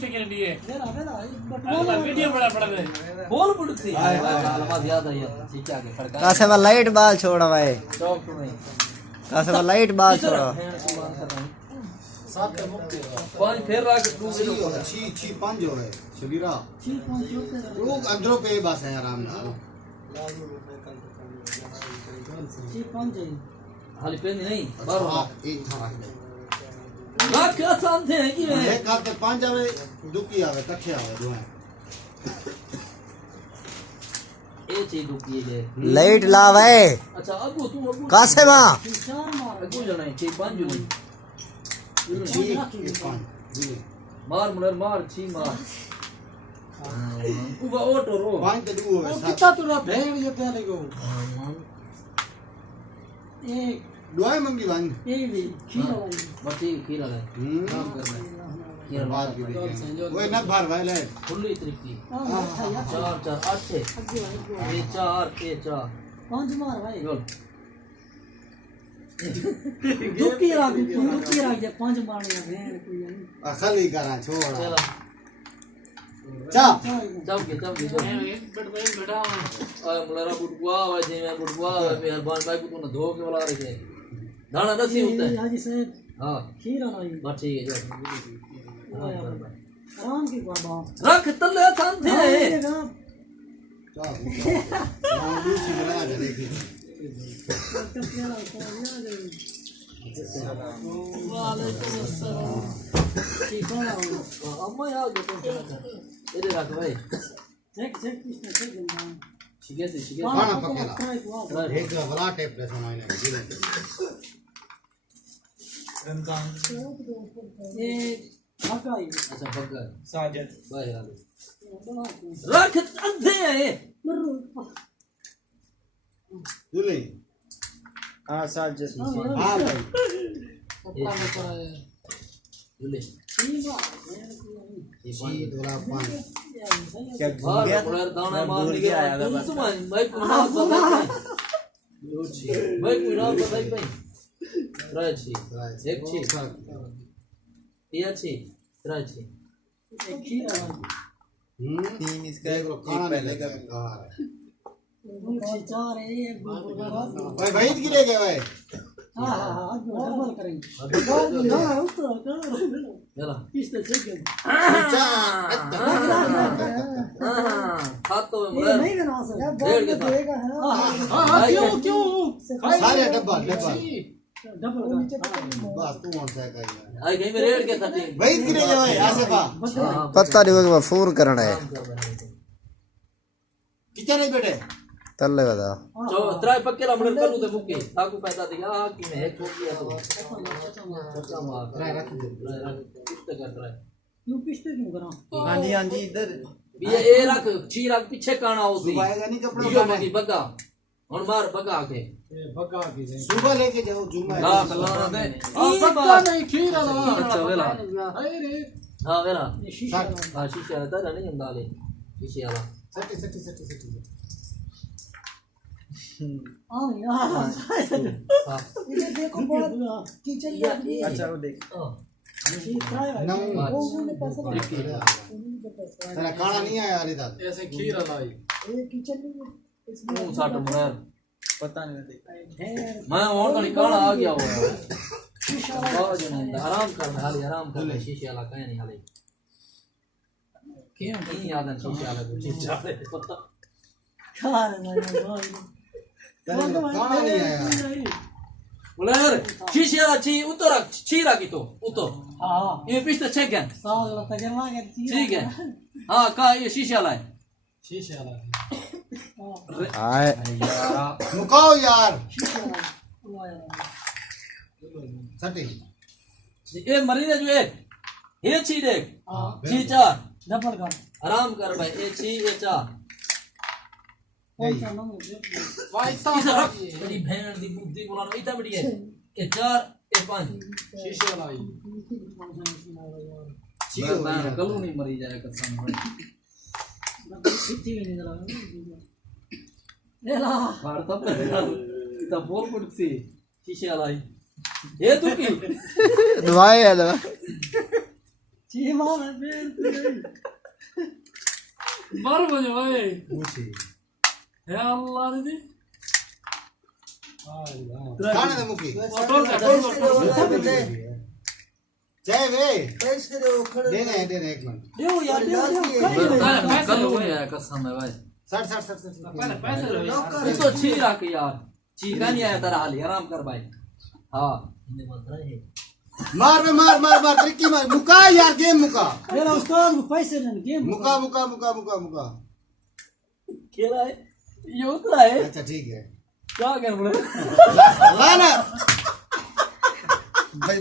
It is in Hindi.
चिकन दिए वीडियो बड़ा बड़ा है बोल बुड़सी आलमा ज्यादा है ठीक है फड़का कासे में लाइट बाल छोड़ा भाई चौक में कासे में लाइट बाल छोड़ा साथ में मुक्ति पांच फेर रख तू छी छी पांच हो गए शबीरा छी पांच लोग अंदरों पे बस है आराम ना छी पांच है हाली पेन नहीं बारो एक था रात क्या शांति है कि मैं एक हाथ में पांच आवे दुखी आवे कच्चे आवे दो हैं ये चीज दुखी है लाइट ला भाई अच्छा अब तू कासे मां चार मार को जाना है छी पांच नहीं छी एक पांच जी मार मुनर मार छी मार उबा ओटो रो पांच तो दो है कितना तू रा भेड़ ये पे लगो एक दुआएं मंगी बंद ये भी खीरा वाली बच्ची खीरा है काम करना है खीरा बात भी वो न भर भाई ले खुली तरीकी हां चार चार आठ छह ये चार ये चार पांच मार भाई बोल दुखी राग जे पांच मारने भेड़ कोई नहीं असल ही करा छोड़ा चला चा जब के बैठा है मुलारा बुटवा जे मैं बुटवा मेहरबान भाई को तूने धो के बुला रखे दाना दसी होता है हाजी साहब हां खीरा नहीं बस ठीक है जो आराम की बाबा रख तले शांति है चा ना दूसरी बना दे देखी अम्मा यार देखो इधर रख भाई चेक किसने चेक करना ठीक है खाना पकेला एक बड़ा टेप पे समाने ये हकाई अच्छा बग्गा साजद भाई यार रख अंधे है दुले हां साजद हां भाई पप्पा ने कराया दुले छी दोला पांच क्या बाहर बड़ा दाना मार के आया था बस भाई को ना पता भाई को ना पता भाई राजी एक छी ये छी राजी एक खीरा तीन इसका एक खाना लेगा कहां है चार है एक भाई भाई गिरे गए भाई हां डबल करेंगे ना उतर चला किसने चेक खातो में ये नहीं देना सर डेढ़ के साथ हां क्यों सारे डब्बा डबल बस तू कौन सा है आई गई में रेड के साथ भाई गिरे गए भाई ऐसे बा पता नहीं होगा फोन करना है किचन में बैठे तल्ले बता जो त्राय पक्के रमड़ करू ते मुक्के ताकू पैसा दिया कि मैं एक हो गया तो सच्चा मार ट्राई रख दे किसते कर त्राय क्यों किसते क्यों करा हां जी इधर ये रख छी रख पीछे काना होती सुबह आएगा नहीं कपड़ा यो मगी बगा और मार बगा के सुबह लेके जाओ जुम्मा ला कलाना दे पक्का नहीं खीरा ला अच्छा वेला अरे हां वेला ये शीशा हां शीशे आता नहीं ਹੁੰਦਾ ले शीशे वाला सटी हां यार ये देखो बहुत किचन में अच्छा वो देख तेरा खाना नहीं आया यार इधर ऐसे खीर लाई ये किचन में मुंह साट मुनर पता नहीं देखा मैं और तो निकाल आ गया हुआ बहुत जन आराम कर हाली आराम कर शीशे वाला कहीं नहीं हाली क्यों नहीं याद है शीशे वाला कुछ चाहे पता खा रहा है भाई खाना नहीं आया मुनर शीशे वाला छी उतर छी रखी तो उतर हां ये पिछले चेक है साल तजर्बा कर ठीक है हां का ये शीशे वाला है शीशे वाला आए यार मुकाओ यार सटी ये मरीज जो है ये छी देख हां छी चार डबल कर आराम कर भाई ये छी ये चार कौन सा नंबर वाइता इसे रख तेरी बहन दी बुद्धि बोलानो इतना बड़ी है ये चार ये पांच शीशे वाला छी कलू नहीं मरी जाए कसम भाई कितनी नहीं जरा ले ला भारत पे इतना बोल पड़ती शीशे वाला ये तू की दवाई है दवा छी मार फिर बार बजे भाई पूछी है अल्लाह रे खाने दे मुकी चाय वे देने एक मिनट देओ यार देओ कल हो गया कसम है भाई 60 पहले पैसे लो ये तो छी रख यार छी का नहीं आया तेरा हाल आराम कर भाई हां मार ट्रिकी मार मुका यार गेम मुका मेरा उस्ताद को पैसे देने गेम मुका खेला है ये उतरा है अच्छा ठीक है क्या कर रहे लाना भाई